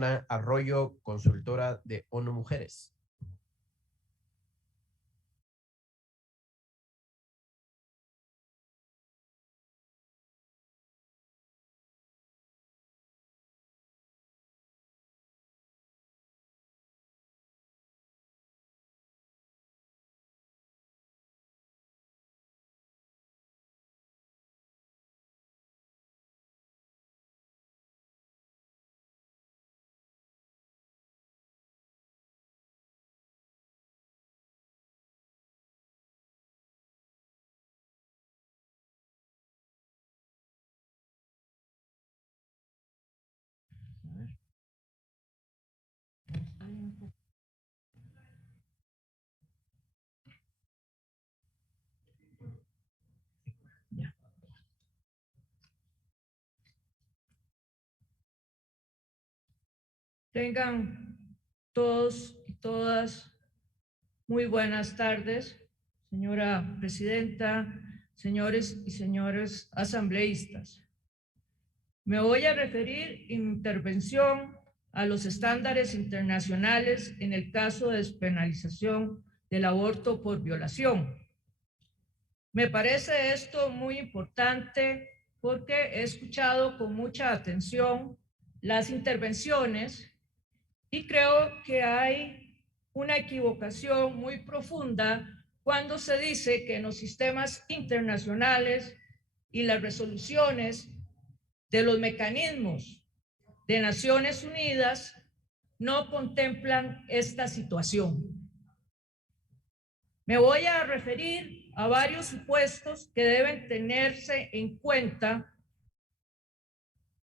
Ana Arroyo, consultora de ONU Mujeres. Tengan todos y todas muy buenas tardes, señora presidenta, señores y señores asambleístas. Me voy a referir en mi intervención a los estándares internacionales en el caso de despenalización del aborto por violación. Me parece esto muy importante porque he escuchado con mucha atención las intervenciones y creo que hay una equivocación muy profunda cuando se dice que en los sistemas internacionales y las resoluciones de los mecanismos de Naciones Unidas no contemplan esta situación. Me voy a referir a varios supuestos que deben tenerse en cuenta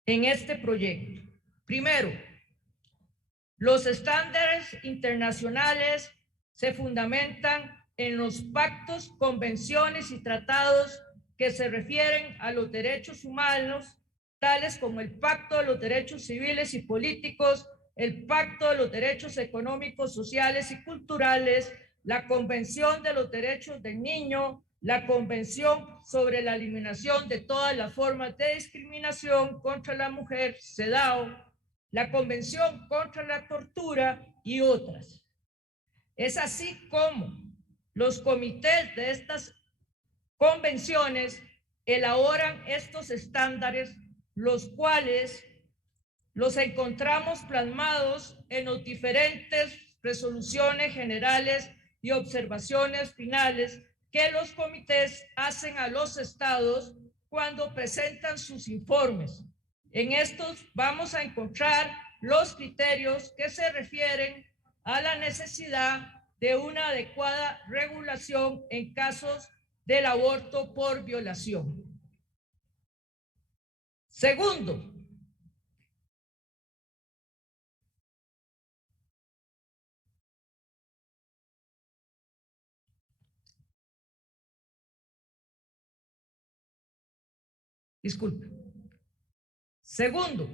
en este proyecto. Primero, los estándares internacionales se fundamentan en los pactos, convenciones y tratados que se refieren a los derechos humanos, tales como el Pacto de los Derechos Civiles y Políticos, el Pacto de los Derechos Económicos, Sociales y Culturales, la Convención de los Derechos del Niño, la Convención sobre la Eliminación de todas las formas de discriminación contra la mujer, CEDAW, la Convención contra la Tortura y otras. Es así como los comités de estas convenciones elaboran estos estándares, los cuales los encontramos plasmados en las diferentes resoluciones generales y observaciones finales que los comités hacen a los estados cuando presentan sus informes. En estos vamos a encontrar los criterios que se refieren a la necesidad de una adecuada regulación en casos del aborto por violación. Segundo, disculpe. Segundo,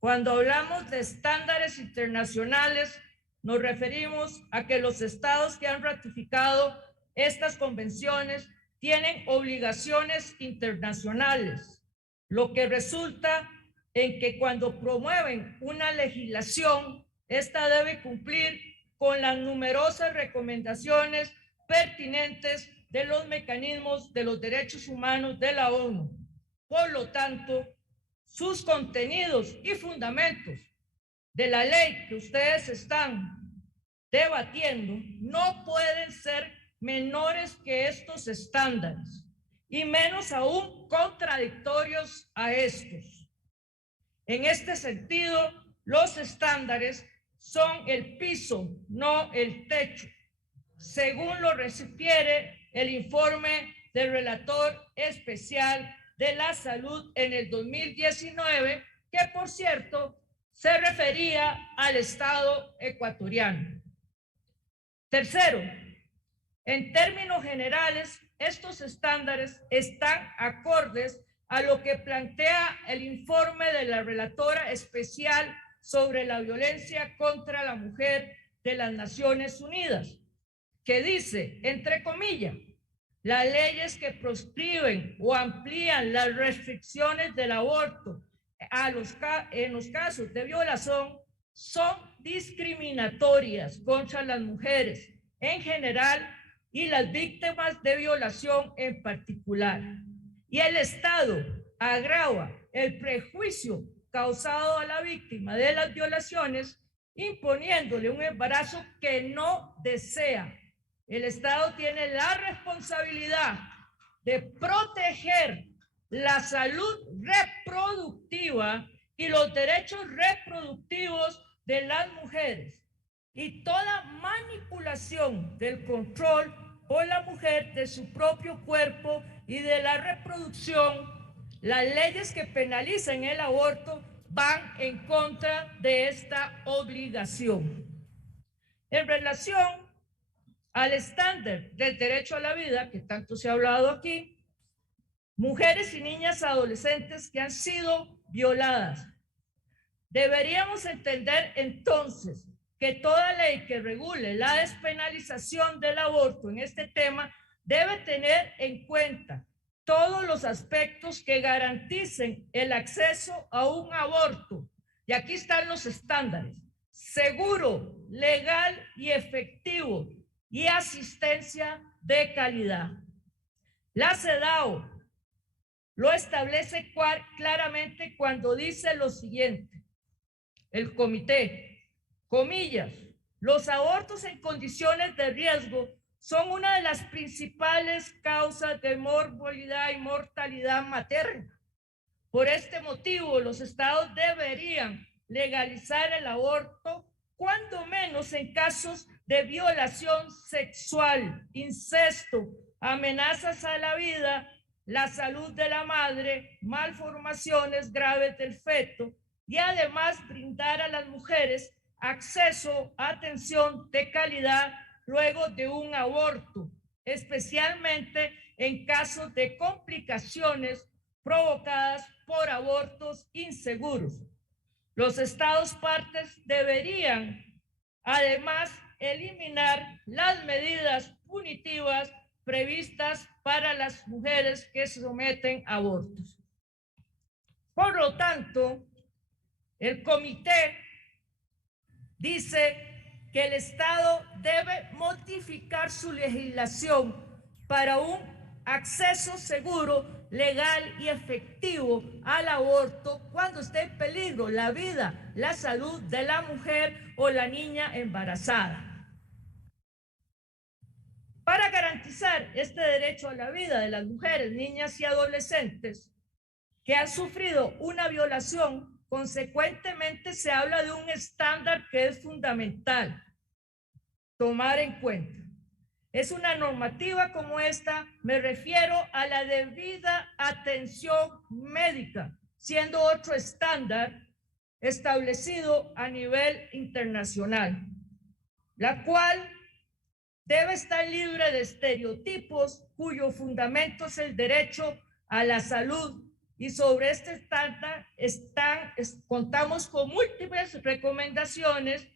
cuando hablamos de estándares internacionales, nos referimos a que los estados que han ratificado estas convenciones tienen obligaciones internacionales, lo que resulta en que cuando promueven una legislación, esta debe cumplir con las numerosas recomendaciones pertinentes de los mecanismos de los derechos humanos de la ONU. Por lo tanto, sus contenidos y fundamentos de la ley que ustedes están debatiendo no pueden ser menores que estos estándares y menos aún contradictorios a estos. En este sentido, los estándares son el piso, no el techo, según lo refiere el informe del relator especial de la salud en el 2019, que por cierto se refería al Estado ecuatoriano. Tercero, en términos generales, estos estándares están acordes a lo que plantea el informe de la relatora especial sobre la violencia contra la mujer de las Naciones Unidas, que dice, entre comillas, las leyes que proscriben o amplían las restricciones del aborto en los casos de violación son discriminatorias contra las mujeres en general y las víctimas de violación en particular. Y el Estado agrava el prejuicio causado a la víctima de las violaciones imponiéndole un embarazo que no desea. El Estado tiene la responsabilidad de proteger la salud reproductiva y los derechos reproductivos de las mujeres, y toda manipulación del control por la mujer de su propio cuerpo y de la reproducción. Las leyes que penalizan el aborto van en contra de esta obligación. En relación al estándar del derecho a la vida, que tanto se ha hablado aquí, mujeres y niñas adolescentes que han sido violadas. Deberíamos entender entonces que toda ley que regule la despenalización del aborto en este tema debe tener en cuenta todos los aspectos que garanticen el acceso a un aborto. Y aquí están los estándares: seguro, legal y efectivo, y asistencia de calidad. La CEDAW lo establece claramente cuando dice lo siguiente: el comité, comillas, los abortos en condiciones de riesgo son una de las principales causas de morbilidad y mortalidad materna. Por este motivo, los estados deberían legalizar el aborto, cuando menos en casos de violación sexual, incesto, amenazas a la vida, la salud de la madre, malformaciones graves del feto, y además brindar a las mujeres acceso a atención de calidad luego de un aborto, especialmente en casos de complicaciones provocadas por abortos inseguros. Los estados partes deberían además eliminar las medidas punitivas previstas para las mujeres que se someten a abortos. Por lo tanto, el comité dice que el Estado debe modificar su legislación para un acceso seguro, legal y efectivo al aborto cuando esté en peligro la vida, la salud de la mujer o la niña embarazada. Para garantizar este derecho a la vida de las mujeres, niñas y adolescentes que han sufrido una violación, consecuentemente se habla de un estándar que es fundamental tomar en cuenta. Es una normativa como esta, me refiero a la debida atención médica, siendo otro estándar establecido a nivel internacional, la cual debe estar libre de estereotipos cuyo fundamento es el derecho a la salud. Y sobre este estándar contamos con múltiples recomendaciones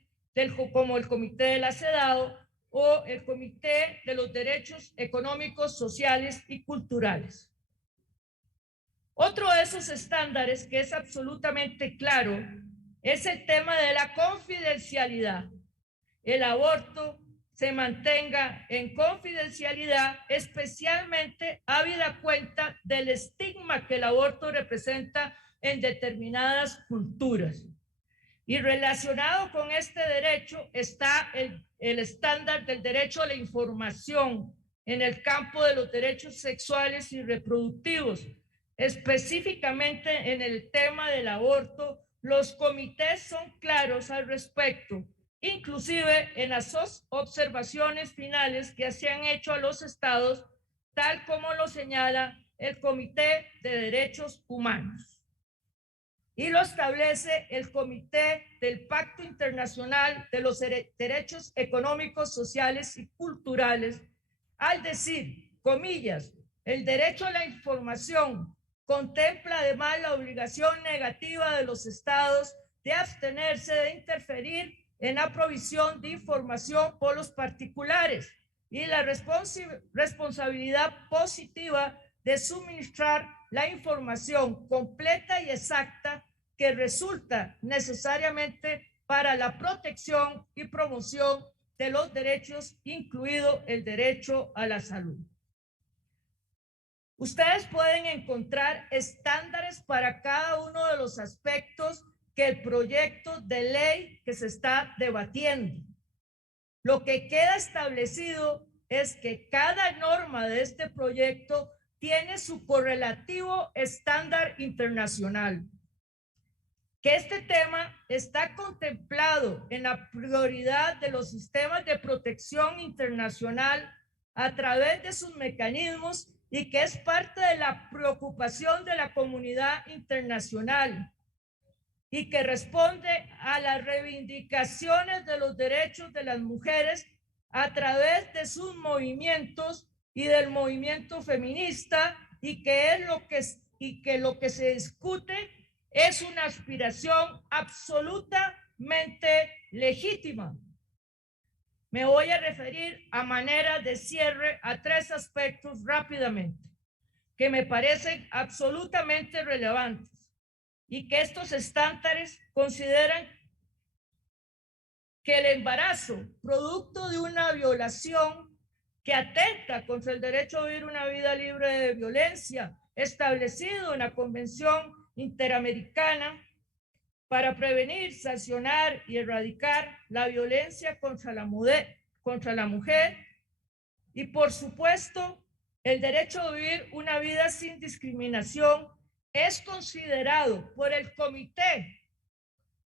como el Comité de la CEDAW o el Comité de los Derechos Económicos, Sociales y Culturales. Otro de esos estándares que es absolutamente claro es el tema de la confidencialidad. El aborto se mantenga en confidencialidad, especialmente habida cuenta del estigma que el aborto representa en determinadas culturas. Y relacionado con este derecho está el estándar del derecho a la información en el campo de los derechos sexuales y reproductivos. Específicamente en el tema del aborto, los comités son claros al respecto, inclusive en las observaciones finales que se han hecho a los estados, tal como lo señala el Comité de Derechos Humanos. Y lo establece el Comité del Pacto Internacional de los Derechos Económicos, Sociales y Culturales, al decir, comillas, el derecho a la información contempla además la obligación negativa de los estados de abstenerse de interferir en la provisión de información por los particulares y la responsabilidad positiva de suministrar la información completa y exacta que resulta necesariamente para la protección y promoción de los derechos, incluido el derecho a la salud. Ustedes pueden encontrar estándares para cada uno de los aspectos que el proyecto de ley que se está debatiendo. Lo que queda establecido es que cada norma de este proyecto tiene su correlativo estándar internacional, que este tema está contemplado en la prioridad de los sistemas de protección internacional a través de sus mecanismos y que es parte de la preocupación de la comunidad internacional y que responde a las reivindicaciones de los derechos de las mujeres a través de sus movimientos y del movimiento feminista y que lo que se discute es una aspiración absolutamente legítima. Me voy a referir a manera de cierre a tres aspectos rápidamente que me parecen absolutamente relevantes y que estos estándares consideran que el embarazo, producto de una violación que atenta contra el derecho a vivir una vida libre de violencia, establecido en la Convención Interamericana para prevenir, sancionar y erradicar la violencia contra la mujer y, por supuesto, el derecho a vivir una vida sin discriminación es considerado por el Comité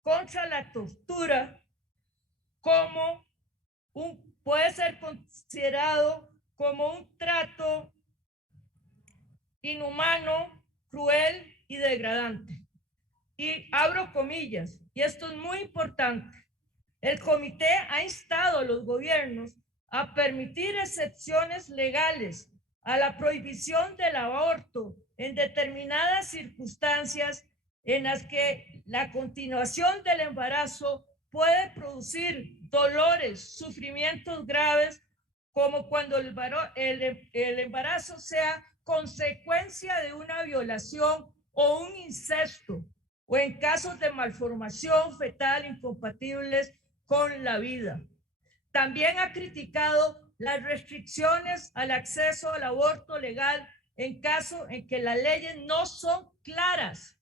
contra la Tortura como puede ser considerado como un trato inhumano, cruel y degradante. Y abro comillas, y esto es muy importante, el comité ha instado a los gobiernos a permitir excepciones legales a la prohibición del aborto en determinadas circunstancias en las que la continuación del embarazo puede producir dolores, sufrimientos graves, como cuando el embarazo sea consecuencia de una violación o un incesto, o en casos de malformación fetal incompatibles con la vida. También ha criticado las restricciones al acceso al aborto legal en caso en que las leyes no son claras.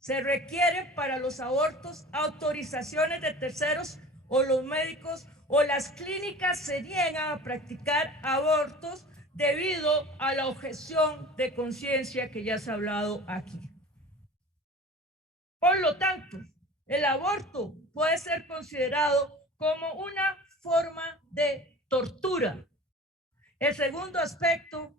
Se requieren para los abortos autorizaciones de terceros o los médicos o las clínicas se niegan a practicar abortos debido a la objeción de conciencia que ya se ha hablado aquí. Por lo tanto, el aborto puede ser considerado como una forma de tortura. El segundo aspecto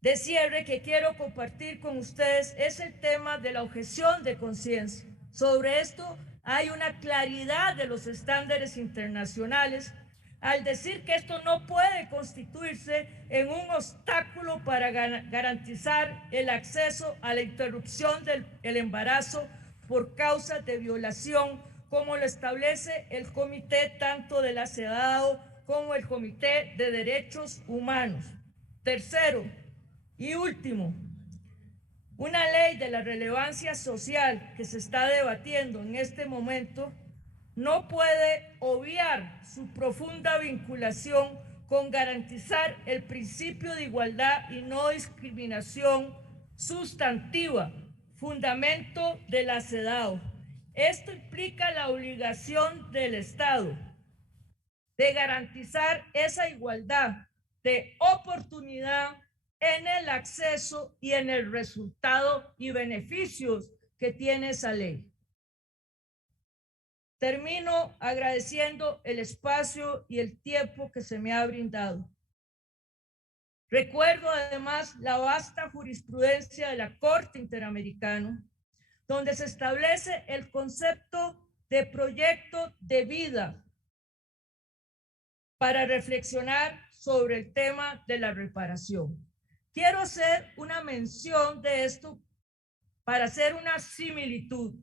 de cierre que quiero compartir con ustedes es el tema de la objeción de conciencia. Sobre esto hay una claridad de los estándares internacionales al decir que esto no puede constituirse en un obstáculo para garantizar el acceso a la interrupción del embarazo por causas de violación, como lo establece el Comité tanto de la CEDAW como el Comité de Derechos Humanos. Tercero y último, una ley de la relevancia social que se está debatiendo en este momento no puede obviar su profunda vinculación con garantizar el principio de igualdad y no discriminación sustantiva, fundamento de la CEDAW. Esto implica la obligación del Estado de garantizar esa igualdad de oportunidad en el acceso y en el resultado y beneficios que tiene esa ley. Termino agradeciendo el espacio y el tiempo que se me ha brindado. Recuerdo además la vasta jurisprudencia de la Corte Interamericana, donde se establece el concepto de proyecto de vida para reflexionar sobre el tema de la reparación. Quiero hacer una mención de esto para hacer una similitud.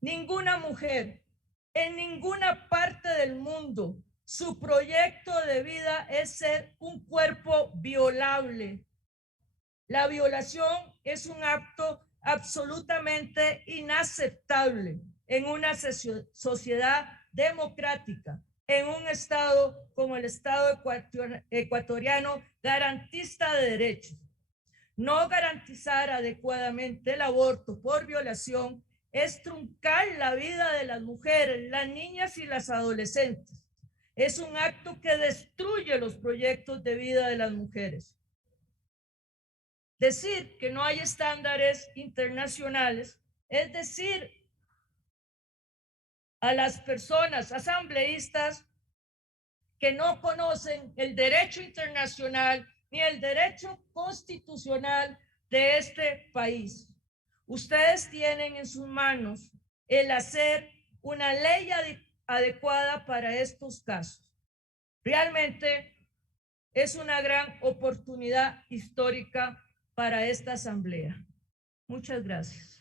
Ninguna mujer en ninguna parte del mundo, su proyecto de vida es ser un cuerpo violable. La violación es un acto absolutamente inaceptable en una sociedad democrática, en un Estado como el Estado ecuatoriano garantista de derechos. No garantizar adecuadamente el aborto por violación es truncar la vida de las mujeres, las niñas y las adolescentes. Es un acto que destruye los proyectos de vida de las mujeres. Decir que no hay estándares internacionales es decir a las personas asambleístas que no conocen el derecho internacional ni el derecho constitucional de este país. Ustedes tienen en sus manos el hacer una ley adecuada para estos casos. Realmente es una gran oportunidad histórica para esta asamblea. Muchas gracias.